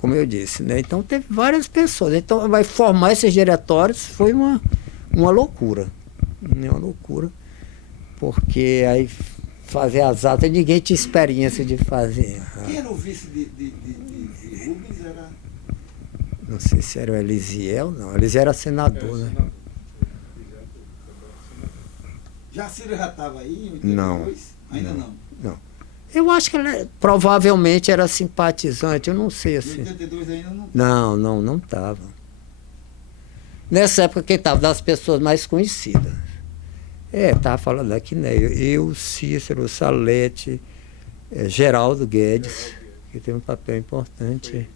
como eu disse, né? Então teve várias pessoas. Então vai formar esses diretórios foi uma loucura. Uma loucura. Porque aí fazer as atas, ninguém tinha experiência de fazer. Quem era o vice de Rubens? Era... Não sei se era o Elisiel, não. Elisiel era senador, né? Jacira já estava aí em 82? Não. Ainda não. Não. Eu acho que ela provavelmente era simpatizante, eu não sei assim. Em 82 ainda não? Não estava. Nessa época quem estava das pessoas mais conhecidas. Estava falando aqui, né? Eu, Cícero, Salete, Geraldo Guedes, que teve um papel importante.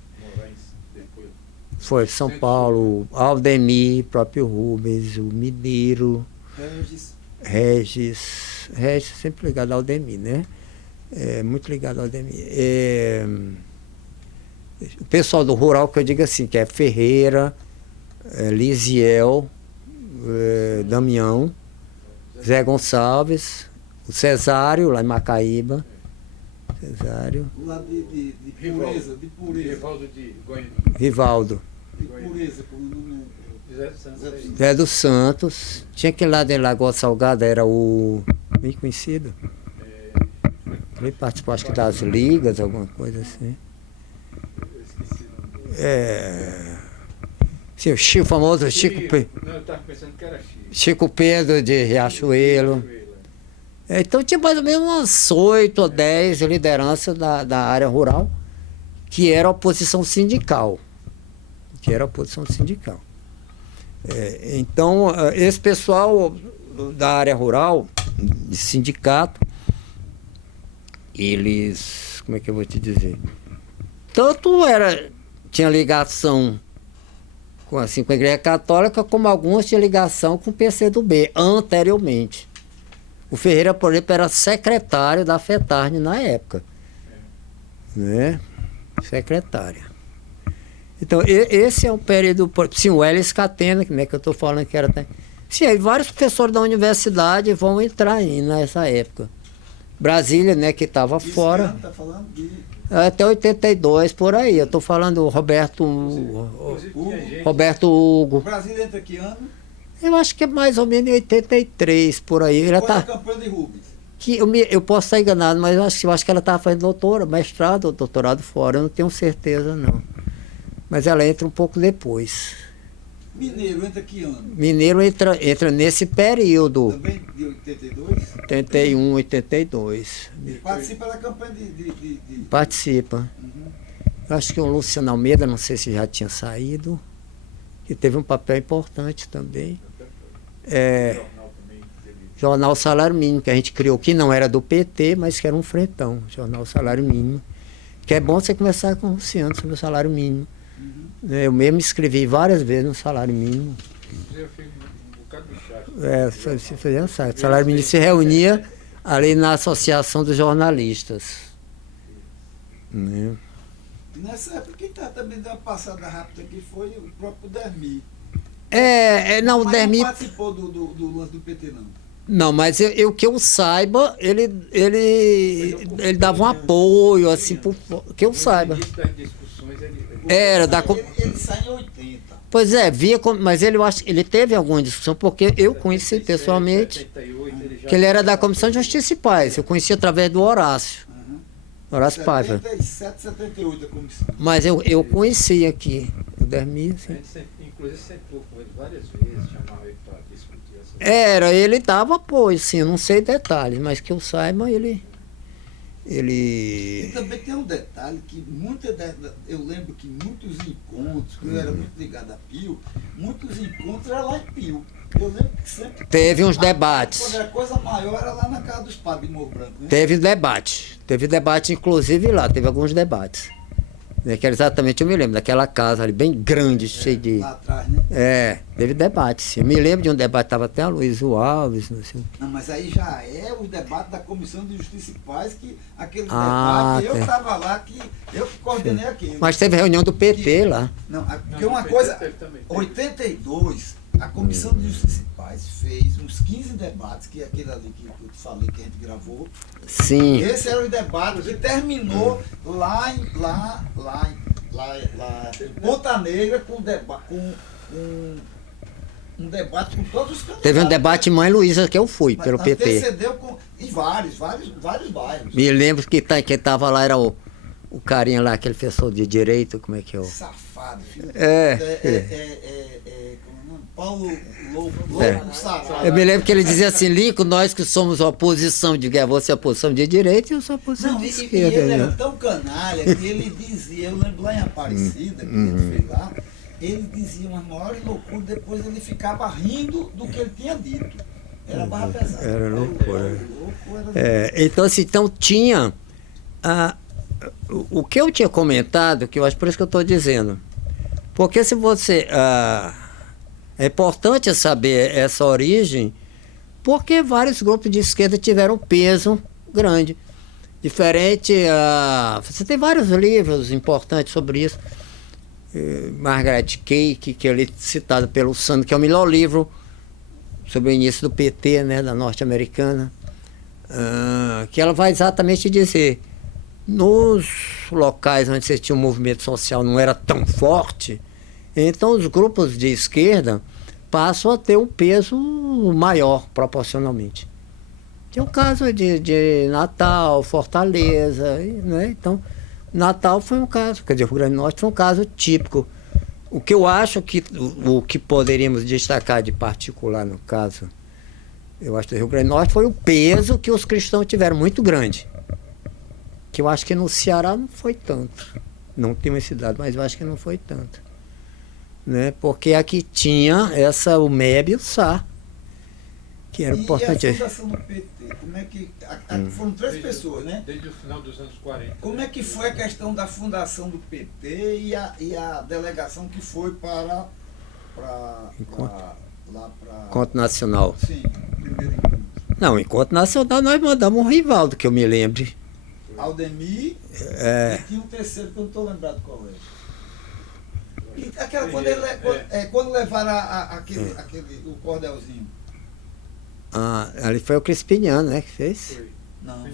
Foi São Paulo, Aldemir, próprio Rubens, o Mineiro, Regis sempre ligado ao Aldemir, né? Muito ligado ao Aldemir. O pessoal do rural, que eu digo assim, que é Ferreira, Lisiel, Damião, Zé Gonçalves, o Cesário, lá em Macaíba. Cesário. Lá de Pureza. Rivaldo de Goiânia. Rivaldo. De Pureza, como o nome é. Zé dos Santos. Tinha aquele lá de Lagoa Salgada, era o bem conhecido. Ele participou, acho que das ligas, alguma coisa assim. Sim, o Chico, famoso Chico Pedro. Não, eu estava pensando que era Chico. Chico Pedro de Riachuelo. Então tinha mais ou menos umas 8 ou 10 lideranças da área rural, que era a oposição sindical. Então, esse pessoal da área rural, de sindicato, eles, como é que eu vou te dizer? Tanto tinha ligação com a Igreja Católica, como alguns tinham ligação com o PCdoB, anteriormente. O Ferreira, por exemplo, era secretário da FETARNE na época. Né? Secretária. Então, esse é um período... Sim, o Hélio Scatena, né, que eu estou falando que era... Sim, aí vários professores da universidade vão entrar aí nessa época. Brasília, né, que estava fora. Tá falando de... Até 82, por aí. Eu estou falando do Roberto Hugo. O Brasil entra que ano? Eu acho que é mais ou menos em 83, por aí. Ela Foi tá, a campanha de Rubens. que eu posso estar enganado, mas eu acho que ela estava fazendo mestrado ou doutorado fora. Eu não tenho certeza, não. Mas ela entra um pouco depois. Mineiro entra que ano? Mineiro entra nesse período. Também de 82? 81, 82. Participa da campanha de... Participa. Uhum. Eu acho que o Luciano Almeida, não sei se já tinha saído, que teve um papel importante também. Jornal Salário Mínimo, que a gente criou, que não era do PT, mas que era um frentão, Jornal Salário Mínimo. Que é bom você conversar com o Luciano sobre o salário mínimo. Uhum. Eu mesmo escrevi várias vezes no salário mínimo. Eu fiz um bocado de chat. Se fazia site. O salário mínimo se reunia ali na Associação dos Jornalistas. Né? Nessa época, quem também deu uma passada rápida aqui foi o próprio Dermi. Não, o Mas Dermi... não participou do lance do PT, não. Não, mas que eu saiba, ele dava um apoio, assim, que eu saiba. Era da... Ele sai em 80. Pois é, mas eu acho que ele teve alguma discussão, porque eu conheci pessoalmente que ele era da Comissão de Justiça e Paz. Eu conheci através do Horácio. Horácio Paiva. 77, 78 a comissão. Mas eu conheci aqui o Dermi, assim. A gente inclusive sentou com ele várias vezes, chamava ele para discutir essa... Ele dava apoio, sim, eu não sei detalhes, mas que eu saiba, ele... E também tem um detalhe que eu lembro que muitos encontros, que eu era muito ligado a Pio, muitos encontros eram lá em Pio. Eu lembro que sempre... Teve uns debates. Quando a coisa maior era lá na casa dos padres de Morro Branco, né? Teve debate inclusive lá, teve alguns debates. Que era exatamente, eu me lembro, daquela casa ali, bem grande, cheia de... Lá atrás, né? Teve debate, sim. Eu me lembro de um debate, estava até a Luísio Alves, não sei. Não, mas aí já é o debate da Comissão de Justiça e Paz, que aquele debate, eu estava lá, que eu que coordenei aquilo. Mas teve reunião do PT lá. Não, porque uma coisa, 82, a Comissão de Justiça e Paz fez uns 15 debates, que é aquele ali que eu te falei, que a gente gravou. Sim. Esse era o debate que terminou lá lá em Ponta Negra com um debate com todos os candidatos. Teve um debate em Mãe Luísa que eu fui, pelo PT. Antecedeu em vários bairros. Me lembro que quem estava lá era o carinha lá, aquele professor de direito, como é que é o... Safado, filho. Como é o nome? Paulo Louco Saraiva. Eu me lembro que ele dizia assim, Lico, nós que somos a oposição de guerra, você é a oposição de direita e eu sou a oposição Não, de e esquerda. ele era Né? tão canalha que ele dizia, eu lembro lá em Aparecida, que ele fez lá, ele dizia umas maiores loucuras, depois ele ficava rindo do que ele tinha dito. Era barra pesada. Era loucura. Era Então, assim, tinha... o que eu tinha comentado, que eu acho por isso que eu estou dizendo, porque se você... é importante saber essa origem, porque vários grupos de esquerda tiveram peso grande. Diferente... você tem vários livros importantes sobre isso. Margaret Cake, que é citado pelo Sandro, que é o melhor livro sobre o início do PT, né, da norte-americana, que ela vai exatamente dizer, nos locais onde você tinha um movimento social não era tão forte, então os grupos de esquerda passam a ter um peso maior proporcionalmente. Tem o caso de Natal, Fortaleza, né? Então, Natal foi um caso, quer dizer, o Rio Grande do Norte foi um caso típico. O que eu acho que o que poderíamos destacar de particular no caso, eu acho que o Rio Grande do Norte foi o peso que os cristãos tiveram, muito grande. Que eu acho que no Ceará não foi tanto. Não tem uma cidade, mas eu acho que não foi tanto. Né? Porque aqui tinha o MEB e o SAR, que era importante. E a fundação do PT, como é que... foram três pessoas, né? Desde o final dos anos 40. Como é que foi a questão da fundação do PT e a delegação que foi para Encontro Nacional. Sim, primeiro encontro. Não, Encontro Nacional nós mandamos um Rivaldo, que eu me lembre. Aldemir, e tinha um terceiro que eu não estou lembrado qual é. E aquela, quando levaram o cordelzinho. Ali foi o Crispiniano, né, que fez? Foi. Não,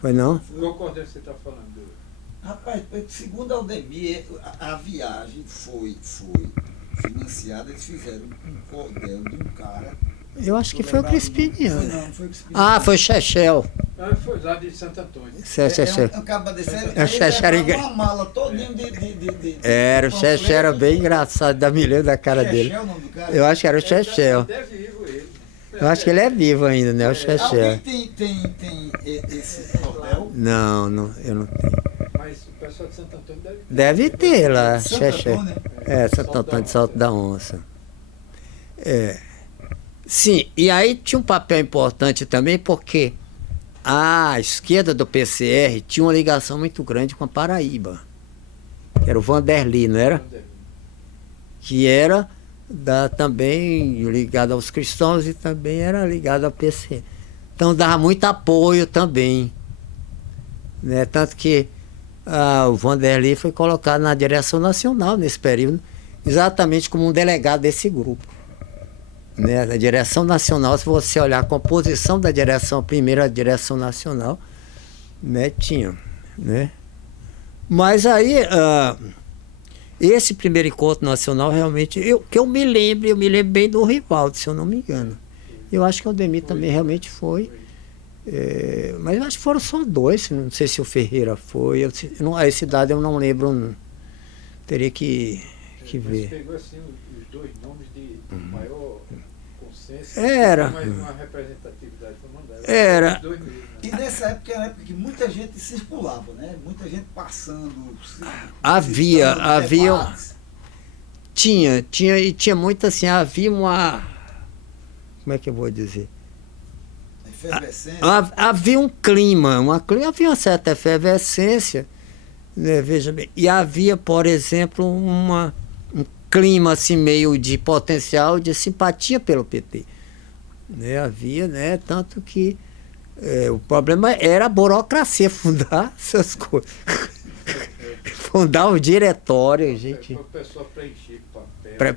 Foi não? Qual cordel você está falando? Rapaz, segundo Aldemir, a viagem foi financiada, eles fizeram um cordel de um cara. Eu acho que foi o Crispiniano. Não foi o Crispiniano. Foi o Chechel. Foi lá de Santo Antônio. É um cabo desse. Ele uma mala todinha de Era, o Chechel era bem engraçado, ainda me lembro da cara dele. Chechel, o nome do cara? Eu acho que era o Chechel. Até vivo ele. Eu acho que ele é vivo ainda, né, o Chechel. Alguém tem esse cordel? Não, eu não tenho. Mas o pessoal de Santo Antônio deve ter. Deve ter lá, Santo Chechel. Antônio? Santo Antônio de Salto da Onça. Sim, e aí tinha um papel importante também, porque a esquerda do PCR tinha uma ligação muito grande com a Paraíba. Era o Vanderly, não era? Que era também ligado aos cristãos e também era ligado ao PC. Então dava muito apoio também. Né? Tanto que o Vanderly foi colocado na direção nacional nesse período, exatamente como um delegado desse grupo. Né? A direção nacional, se você olhar a composição da direção, a primeira direção nacional, né, tinha. Né? Mas aí, esse primeiro encontro nacional, realmente, que eu me lembro bem do Rivaldo, se eu não me engano. Eu acho que o Aldemir também realmente foi. Mas eu acho que foram só dois, não sei se o Ferreira foi. A cidade eu não lembro, teria que ver. Mas pegou assim os dois nomes de maior consenso. Era. Mais uma representatividade para mandar. Era. Os dois mesmo, né? E nessa época era uma época que muita gente circulava, né? Muita gente passando. Havia. Debates. Tinha muito assim, havia uma. Como é que eu vou dizer? Efervescência. Havia um clima, havia uma certa efervescência, né, veja bem, e havia, por exemplo, um clima assim, meio de potencial de simpatia pelo PT. Né, havia, né, tanto que o problema era a burocracia, fundar essas coisas. Fundar o diretório, gente. O pessoal preencher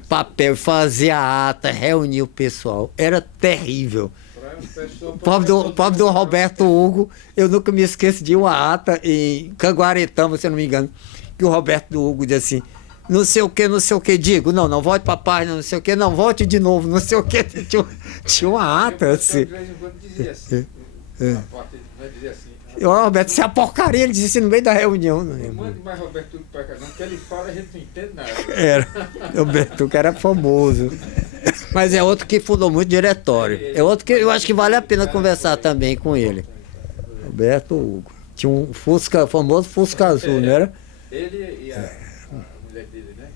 Papel, fazer a ata, reunir o pessoal. Era terrível. O pobre do Roberto Hugo, eu nunca me esqueço de uma ata em Canguaretama, se eu não me engano, que o Roberto Hugo diz assim, não sei o que, digo, não volte para a página, não sei o que, não, volte de novo, não sei o que, tinha uma ata assim. De vez em quando dizia assim, uma parte, vai dizer assim, O Roberto, isso é a porcaria, ele disse no meio da reunião. Não não mande mais Roberto Hugo para cá, não, que ele fala a gente não entende nada. Era, Roberto Hugo era famoso. Mas é outro que fundou muito diretório. É outro que eu acho que vale a pena conversar também com ele. Roberto Hugo. Tinha um Fusca, famoso Fusca azul, não era? Ele e a mulher dele, né?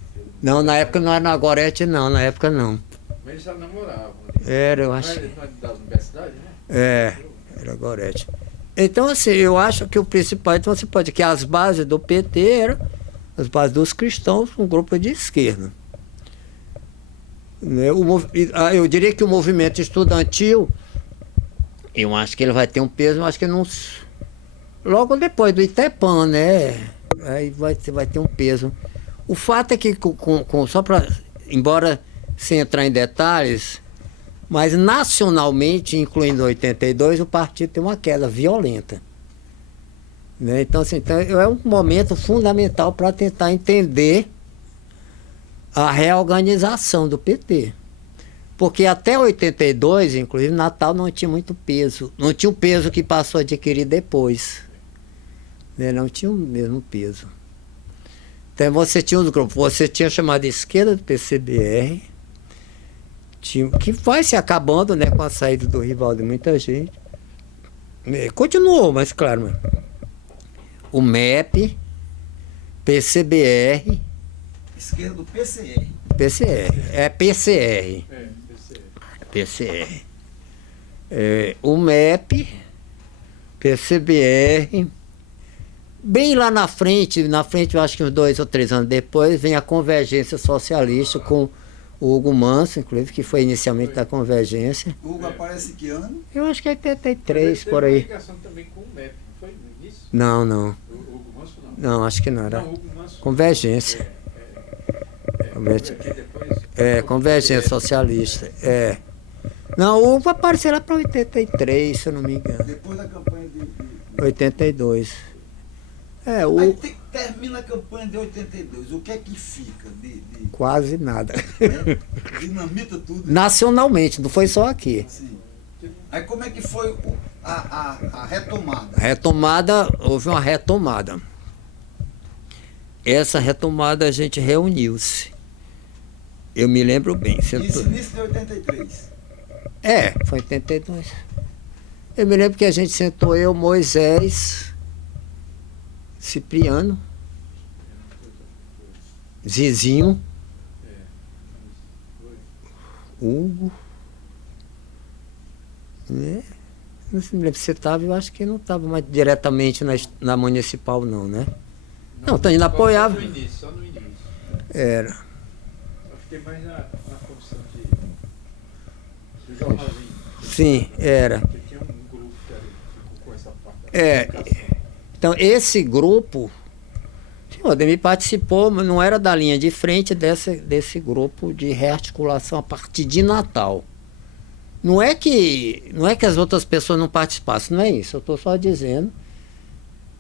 Não, na época não era na Gorete, não, na época não. Mas eles já namoravam. Era, eu Não acho. é da universidade, né? Era Gorete. Então, assim, eu acho que o principal, então você pode, que as bases do PT eram as bases dos cristãos, um grupo de esquerda. Né? Eu diria que o movimento estudantil, eu acho que ele vai ter um peso, eu acho que não. Logo depois do Itepan, né? Aí vai ter um peso. O fato é que, só para. Embora sem entrar em detalhes, mas nacionalmente, incluindo 82, o partido tem uma queda violenta. Né? Então, assim, é um momento fundamental para tentar entender a reorganização do PT. Porque até 82, inclusive, Natal não tinha muito peso. Não tinha o peso que passou a adquirir depois. Né? Não tinha o mesmo peso. Então você tinha os grupos, você tinha chamado esquerda do PCBR, que vai se acabando, né, com a saída do rival de muita gente. Continuou, mas claro, o MEP, PCBR. Esquerda do PCR. É PCR. PCR. O MEP, PCBR. Bem lá na frente, eu acho que uns 2 ou 3 anos depois, vem a Convergência Socialista com o Hugo Manso, inclusive, que foi inicialmente da Convergência. O Hugo aparece que ano? Eu acho que é 83, por aí. Teve uma ligação também com o MEP, não foi no início? Não. O Hugo Manso não? Não, acho que não. Era Não, o Hugo Manso. Convergência. Convergência Socialista. Não, o Hugo apareceu lá para 83, se eu não me engano. Depois da campanha de 82. Aí termina a campanha de 82. O que é que fica? Quase nada. Dinamita tudo. Nacionalmente, não foi só aqui. Sim. Aí como é que foi a retomada? Houve uma retomada. Essa retomada a gente reuniu-se. Eu me lembro bem. Isso início de 83. Foi 82. Eu me lembro que a gente sentou eu, Moisés, Cipriano, Zizinho, Hugo, né? Não se me lembro se você estava, eu acho que não estava mais diretamente na municipal não, né? Não, tô indo apoiar. Só no início. Era. Eu fiquei mais na comissão do jornalzinho. Sim, era. Porque tinha um grupo que ficou com essa parte. Então, esse grupo, o Ademir participou, mas não era da linha de frente desse grupo de rearticulação a partir de Natal. Não é que as outras pessoas não participassem, não é isso. Eu estou só dizendo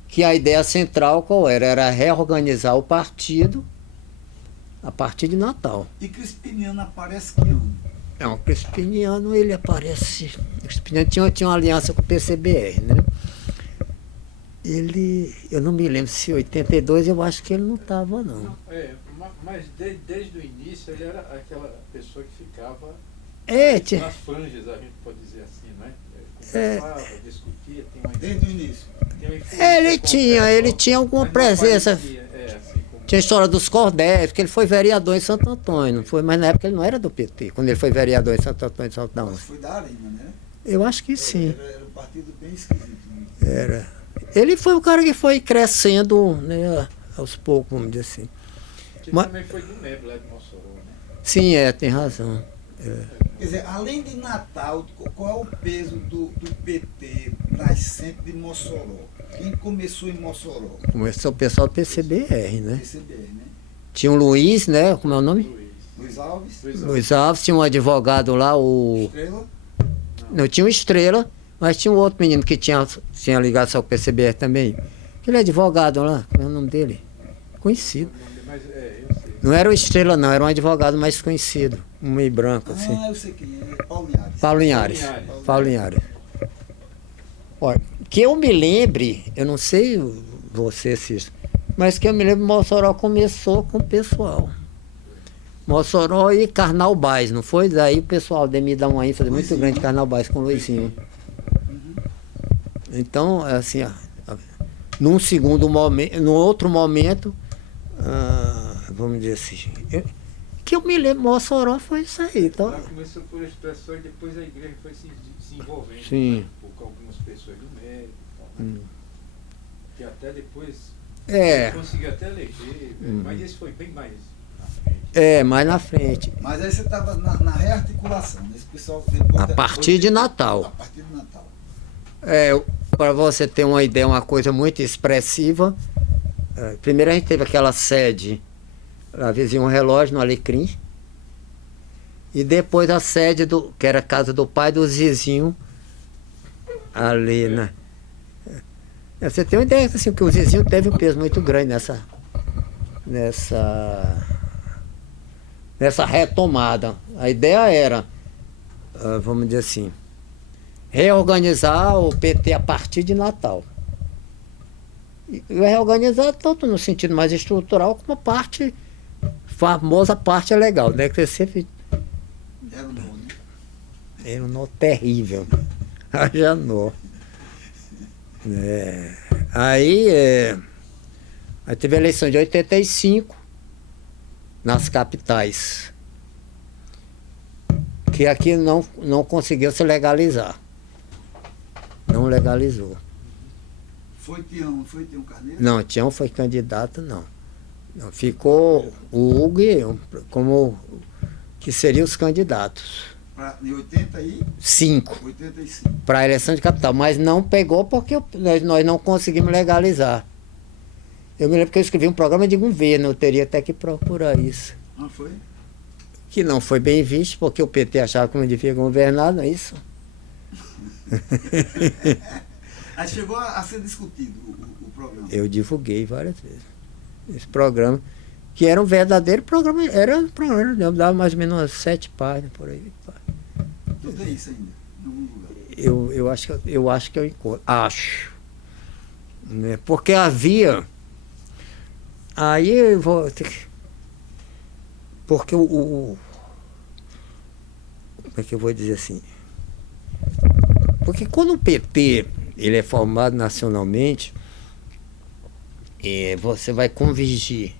que a ideia central qual era? Era reorganizar o partido a partir de Natal. E Crispiniano aparece que ano? O Crispiniano, ele aparece... O Crispiniano tinha uma aliança com o PCBR, né? Eu não me lembro se em 82, eu acho que ele não estava, não. Mas desde o início ele era aquela pessoa que ficava nas franjas, a gente pode dizer assim, não é? Conversava, discutia, tinha uma... Desde o início. Ele tinha alguma presença. Tinha a história dos cordéis, porque ele foi vereador em Santo Antônio, não foi? Mas na época ele não era do PT, quando ele foi vereador em Santo Antônio de Salto da Onça. Foi da Arena, né? Eu acho que sim. Era um partido bem esquisito. Né? Era. Ele foi o cara que foi crescendo, né, aos poucos, vamos dizer assim. Mas também foi do MEB lá de Mossoró, né? Sim, tem razão. Quer dizer, além de Natal, qual é o peso do PT nascente de Mossoró? Quem começou em Mossoró? Começou o pessoal do PCBR, né? PCBR, né? Tinha o Luiz, né? Como é o nome? Luiz Alves. Luiz Alves, tinha um advogado lá, o... Estrela? Não, tinha o Estrela, mas tinha um outro menino que tinha ligação com o PCBR também. Aquele advogado lá, como é o nome dele? conhecido. Mas eu sei. Não era o Estrela, não, era um advogado mais conhecido, um meio branco, assim. Ah, eu sei quem é. Paulo Linhares. Paulo Linhares. Paulo Linhares. Olha, que eu me lembre, eu não sei você, Cícero, mas que eu me lembro, Mossoró começou com o pessoal. Mossoró e Carnaubais, não foi? Daí o pessoal de me dá uma ênfase muito grande, Carnaubais com o Luizinho. Então, assim, num segundo momento, num outro momento, vamos dizer assim, que eu me lembro, Mossoró foi isso aí. Então, lá começou por essa pessoa e depois a igreja foi se envolvendo, sim, né, com algumas pessoas do mérito e tal, né? Que até depois conseguiu até eleger, mas esse foi bem mais na frente. Mais na frente. Mas aí você estava na rearticulação, nesse pessoal A partir de Natal. A partir de Natal. Para você ter uma ideia, uma coisa muito expressiva. Primeiro a gente teve aquela sede, lá vizinha um relógio no Alecrim. E depois a sede, que era a casa do pai do Zizinho, ali, né? Você tem uma ideia assim, que o Zizinho teve um peso muito grande nessa retomada. A ideia era, vamos dizer assim, reorganizar o PT a partir de Natal. E reorganizar tanto no sentido mais estrutural como a parte, famosa parte legal, né? Que você sempre... Era o nó, né? Era um nó terrível. Haja nó. Aí teve a eleição de 85 nas capitais, que aqui não conseguiu se legalizar. Não legalizou. Foi Tião Carneiro? Não, Tião foi candidato, não. Ficou o Hugo e eu, como que seriam os candidatos. Em 85. Para a eleição de capital, mas não pegou porque nós não conseguimos legalizar. Eu me lembro que eu escrevi um programa de governo, eu teria até que procurar isso. Ah, foi? Que não foi bem visto, porque o PT achava que não devia governar, não é isso? Aí chegou a ser discutido o programa. Eu divulguei várias vezes esse programa, que era um verdadeiro programa, dava mais ou menos umas 7 páginas por aí. Tudo é isso ainda, em algum lugar? Eu acho que eu encontro. Acho. Né? Porque havia. Aí eu vou ter que. Porque como é que eu vou dizer assim? Porque quando o PT ele é formado nacionalmente, você vai convergir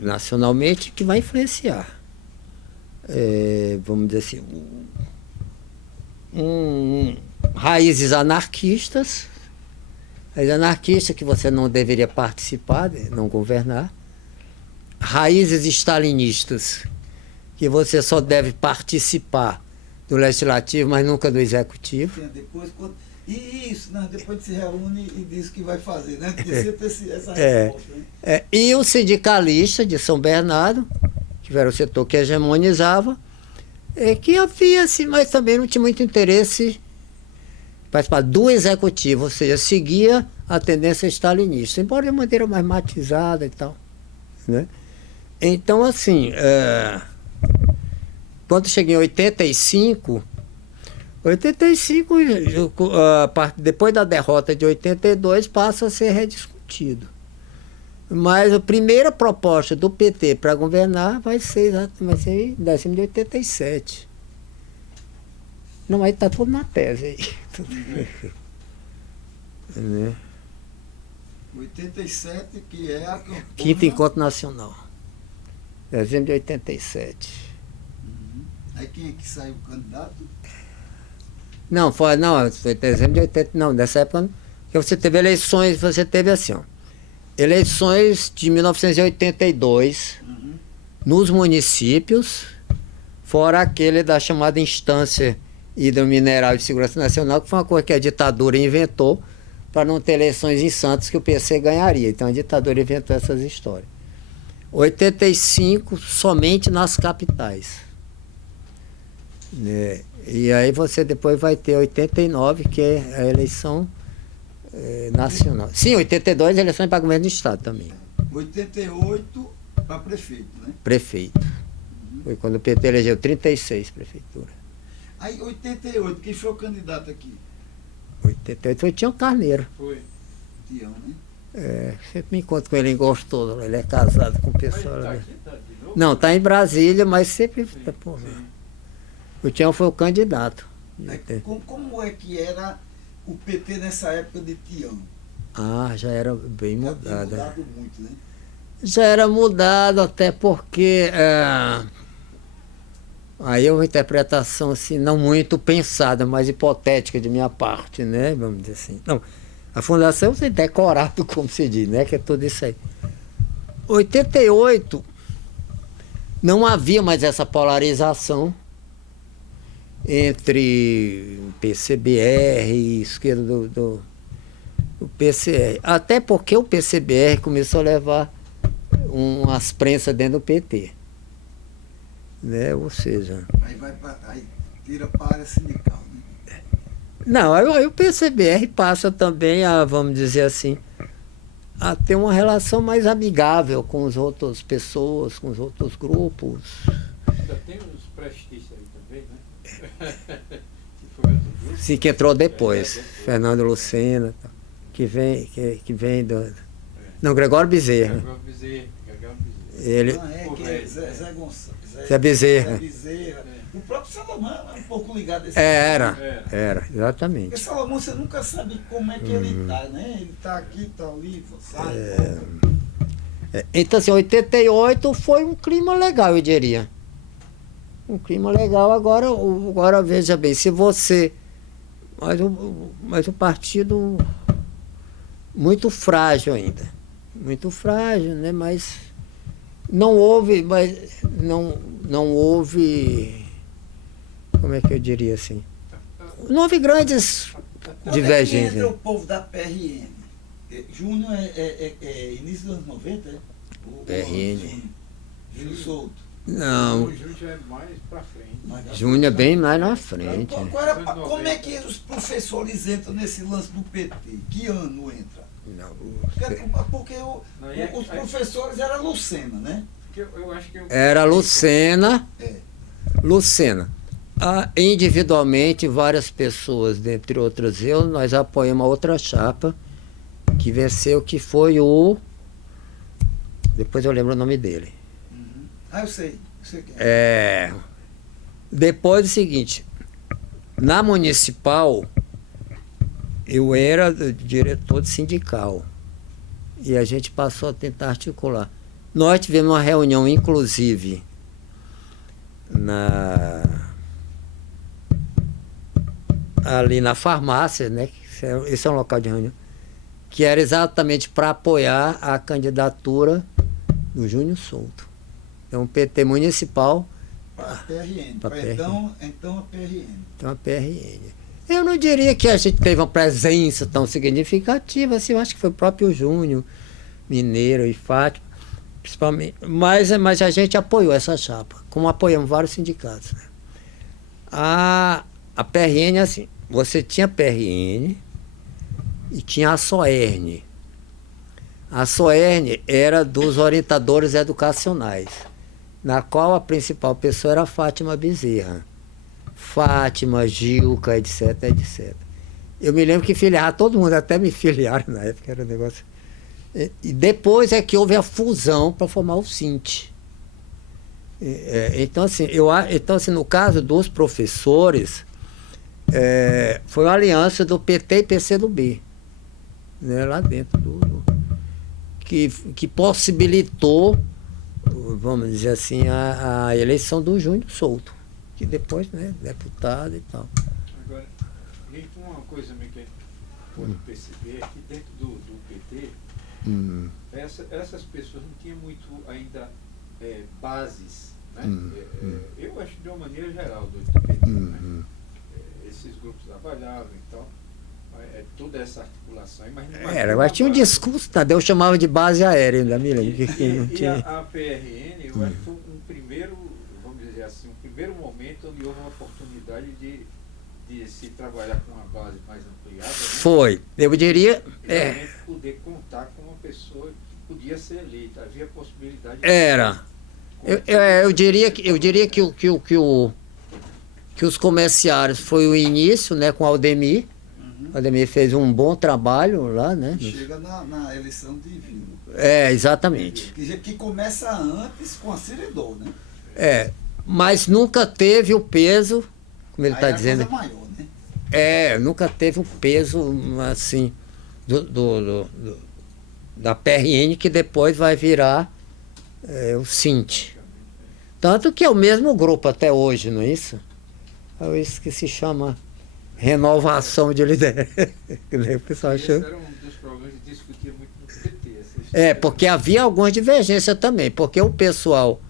nacionalmente, que vai influenciar. Vamos dizer assim, raízes anarquistas que você não deveria participar, não governar, raízes stalinistas que você só deve participar do legislativo, mas nunca do executivo. Depois depois se reúne e diz o que vai fazer, né? Precisa ter essa resposta, né? E o sindicalista de São Bernardo, que era o setor que hegemonizava, que havia, assim, mas também não tinha muito interesse em participar do executivo, ou seja, seguia a tendência stalinista, embora de maneira mais matizada e tal, né? Então, assim, quando cheguei em 85, depois da derrota de 82, passa a ser rediscutido. Mas a primeira proposta do PT para governar vai ser em décimo de 87. Não, aí está tudo na tese aí. Né? 87, que é a campanha... Quinto Encontro Nacional. Dezembro de 87. Aí quem é que saiu candidato? Não, foi dezembro de 80, não, nessa época que você teve eleições, você teve assim, eleições de 1982 nos municípios, fora aquele da chamada Instância Hidromineral de Segurança Nacional, que foi uma coisa que a ditadura inventou para não ter eleições em Santos que o PC ganharia. Então a ditadura inventou essas histórias. 85 somente nas capitais. Né? E aí você depois vai ter 89, que é a eleição nacional. Sim, 82 é eleição para governo do Estado também. 88 para prefeito, né? Prefeito. Foi quando o PT elegeu 36 prefeituras. Aí, 88, quem foi o candidato aqui? 88 foi Tião Carneiro. Foi. Tião, né? Sempre me encontro com ele em Gostoso. Ele é casado com Mas pessoa. ele tá Né? aqui, tá de novo? Não, está em Brasília, mas sempre. Sim, Porra. sim. O Tião foi o candidato. Como é que era o PT nessa época de Tião? Já era bem Já tinha mudado. mudado muito, né? Já era mudado, até porque. Aí é uma interpretação assim, não muito pensada, mas hipotética de minha parte, né? Vamos dizer assim. Não, a fundação é decorado, como se diz, né? Que é tudo isso aí. 88, não havia mais essa polarização entre PCBR e esquerda do PCR. Até porque o PCBR começou a levar umas prensas dentro do PT. Né? Ou seja... Aí tira para a área sindical, né? Não, aí o PCBR passa também a, vamos dizer assim, a ter uma relação mais amigável com as outras pessoas, com os outros grupos. Ainda tem os prestistas aí também, né? Que foi outro grupo. Sim, que entrou depois. Fernando Lucena, que vem do... Não, Gregório Bezerra. Gregório Bezerra. Ele... Que é Zé Gonçalves. Zé Bezerra. Zé Bezerra. O próprio Salomão é um pouco ligado a esse Era, exatamente. Porque Salomão, você nunca sabe como é que ele está, né? Ele está aqui, está ali, sai. Então, assim, 88 foi um clima legal, eu diria. Um clima legal. Agora veja bem, se você... Mas o partido muito frágil ainda. Muito frágil, né? Mas não houve... Não houve... Como é que eu diria assim? Não houve grandes divergências. Entra o povo da PRN. Júnior é início dos anos 90, é? PRN. Júnior Souto. Não. O Júnior já é mais pra frente. Júnior é bem mais na frente. Como é que os professores entram nesse lance do PT? Que ano entra? Não. Porque os professores eram Lucena, né? Eu acho que Era Lucena. Lucena. Individualmente, várias pessoas, dentre outras nós apoiamos a outra chapa que venceu, que foi o... Depois eu lembro o nome dele. Eu sei. Depois é o seguinte, na municipal, eu era diretor de sindical e a gente passou a tentar articular. Nós tivemos uma reunião, inclusive, ali na farmácia, né? Esse é um local de reunião, que era exatamente para apoiar a candidatura do Júnior Souto. Então, o PT municipal... Para a PRN. Então, a PRN. Então, a PRN. Eu não diria que a gente teve uma presença tão significativa, assim, eu acho que foi o próprio Júnior, Mineiro e Fátima, principalmente. Mas a gente apoiou essa chapa, como apoiamos vários sindicatos. Né? A PRN, assim, você tinha a PRN e tinha a SOERN. A SOERN era dos orientadores educacionais, na qual a principal pessoa era a Fátima Bezerra. Fátima, Gilca, etc, etc. Eu me lembro que filiava todo mundo, até me filiaram na época, era um negócio... E depois é que houve a fusão para formar o SINT. Então, assim, no caso dos professores, foi uma aliança do PT e PCdoB, né, lá dentro que possibilitou, vamos dizer assim, a eleição do Júnior Souto, que depois, né, deputado e tal. Agora, uma coisa meio que pode perceber é que dentro do PT, essas pessoas não tinham muito ainda bases, né? Eu acho de uma maneira geral do PT, né? Esses grupos trabalhavam e tal, toda essa articulação. Mas tinha um discurso, Tadeu chamava de base aérea, ainda me lembro. A PRN, eu acho que foi um primeiro, vamos dizer assim, um primeiro momento onde houve uma oportunidade de se trabalhar com uma base mais ampliada. Né? Foi, eu diria... Realmente poder contar com uma pessoa podia ser eleito, havia possibilidade Era. Eu diria que os comerciários foi o início, né, com o Aldemir. O Aldemir fez um bom trabalho lá, né? Chega na eleição de Vila. Exatamente. Que começa antes com a Ciredor, né? Mas nunca teve o peso, como ele está dizendo. Coisa maior, né? Nunca teve o peso, assim, da PRN, que depois vai virar o Sint. Tanto que é o mesmo grupo até hoje, não é isso? É isso que se chama renovação de liderança. O pessoal achou. Esse era um dos problemas que discutia muito no PT. Porque havia algumas divergências também, porque o pessoal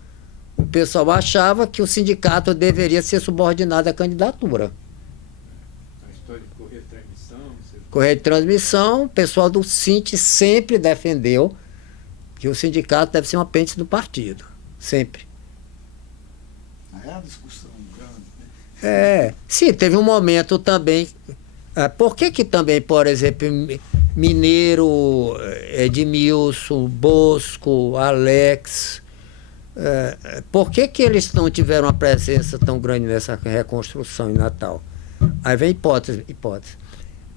achava que o sindicato deveria ser subordinado à candidatura. A história de correio de transmissão. Correio de transmissão, o pessoal do Sint sempre defendeu que o sindicato deve ser um apêndice do partido. Sempre. É uma discussão grande, né? Sim, teve um momento também. Por que também, por exemplo, Mineiro, Edmilson, Bosco, Alex, por que eles não tiveram uma presença tão grande nessa reconstrução em Natal? Aí vem hipótese.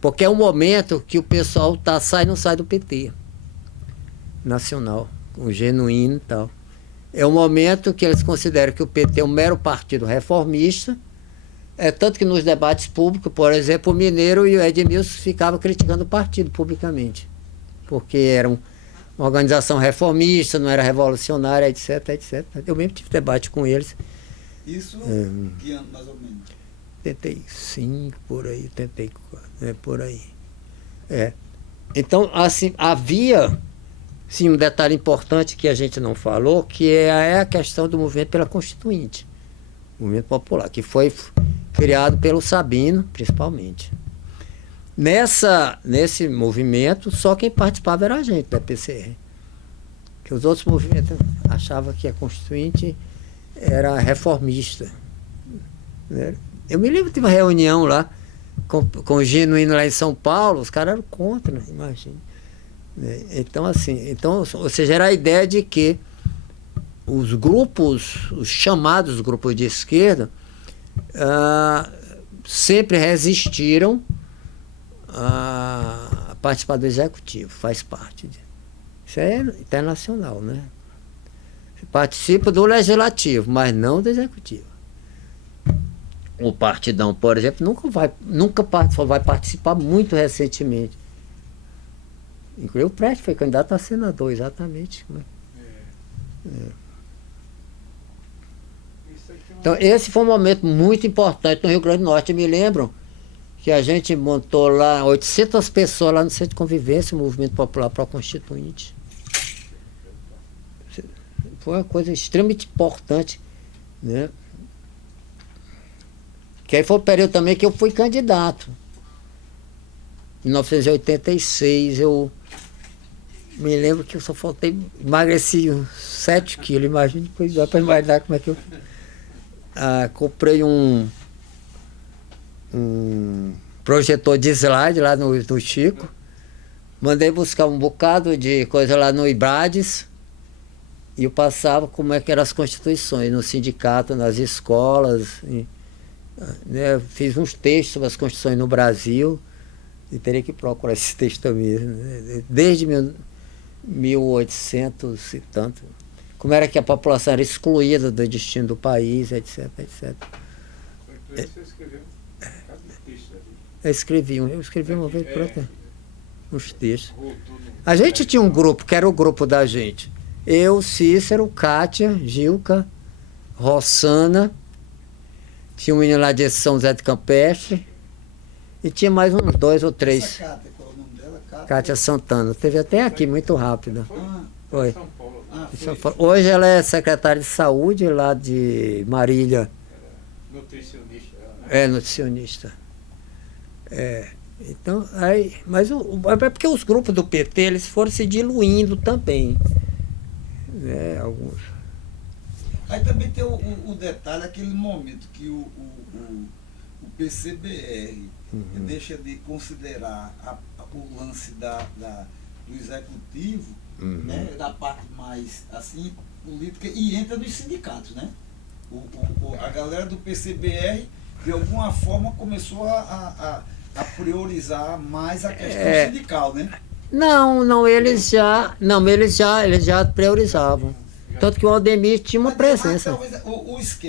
Porque é um momento que o pessoal não sai do PT nacional, o genuíno e tal. É um momento que eles consideram que o PT é um mero partido reformista. Tanto que nos debates públicos, por exemplo, o Mineiro e o Edmilson ficavam criticando o partido publicamente, porque era uma organização reformista, não era revolucionária, etc, etc. Eu mesmo tive debate com eles. Isso que ano, mais ou menos? 85, por aí, 84, por aí. Então, assim, havia, sim, um detalhe importante que a gente não falou, que é a questão do movimento pela Constituinte, o movimento popular, que foi criado pelo Sabino, principalmente. Nesse movimento, só quem participava era a gente da PCR. Que os outros movimentos achavam que a Constituinte era reformista. Eu me lembro que tive uma reunião lá com o Genuíno lá em São Paulo, os caras eram contra, imagina. Então, assim, ou seja, era a ideia de que os chamados grupos de esquerda, sempre resistiram a participar do executivo, faz parte disso. Isso é internacional, né? Você participa do legislativo, mas não do executivo. O Partidão, por exemplo, só vai participar muito recentemente. Inclusive o Prestes foi candidato a senador, exatamente. Né? Então, esse foi um momento muito importante no Rio Grande do Norte. Eu me lembro que a gente montou lá 800 pessoas lá no Centro de Convivência, o Movimento Popular Pró-Constituinte. Foi uma coisa extremamente importante, né? Que aí foi o período também que eu fui candidato. Em 1986, eu me lembro que eu só faltei, emagreci uns 7 quilos, imagina, depois dá para imaginar como é que eu... comprei um projetor de slide lá no Chico, mandei buscar um bocado de coisa lá no Ibrades e eu passava como é que eram as constituições no sindicato, nas escolas, né? Fiz uns textos sobre as constituições no Brasil e teria que procurar esses textos também, né? Desde 1800 e tanto, como era que a população era excluída do destino do país, etc, etc. Então você escreveu cada texto ali. Eu escrevi uma vez por outra, uns textos. A gente tinha um grupo, que era o grupo da gente. Eu, Cícero, Kátia, Gilca, Rossana, tinha um menino lá de São José de Campestre, e tinha mais uns 2 ou 3. Essa Kátia, qual é o nome dela? Kátia Santana. Teve até aqui, muito rápido. Foi. São Paulo. Hoje ela é secretária de saúde lá de Marília. Nutricionista. Nutricionista. Então, aí, mas é porque os grupos do PT eles foram se diluindo também. Alguns. Aí também tem o detalhe, aquele momento que o PCBR deixa de considerar o lance do executivo né, da parte mais assim, política, e entra nos sindicatos, né? A galera do PCBR, de alguma forma, começou a priorizar mais a questão sindical, né? Não, eles já priorizavam. Tanto que o Aldemir tinha uma Mas presença. talvez o esquema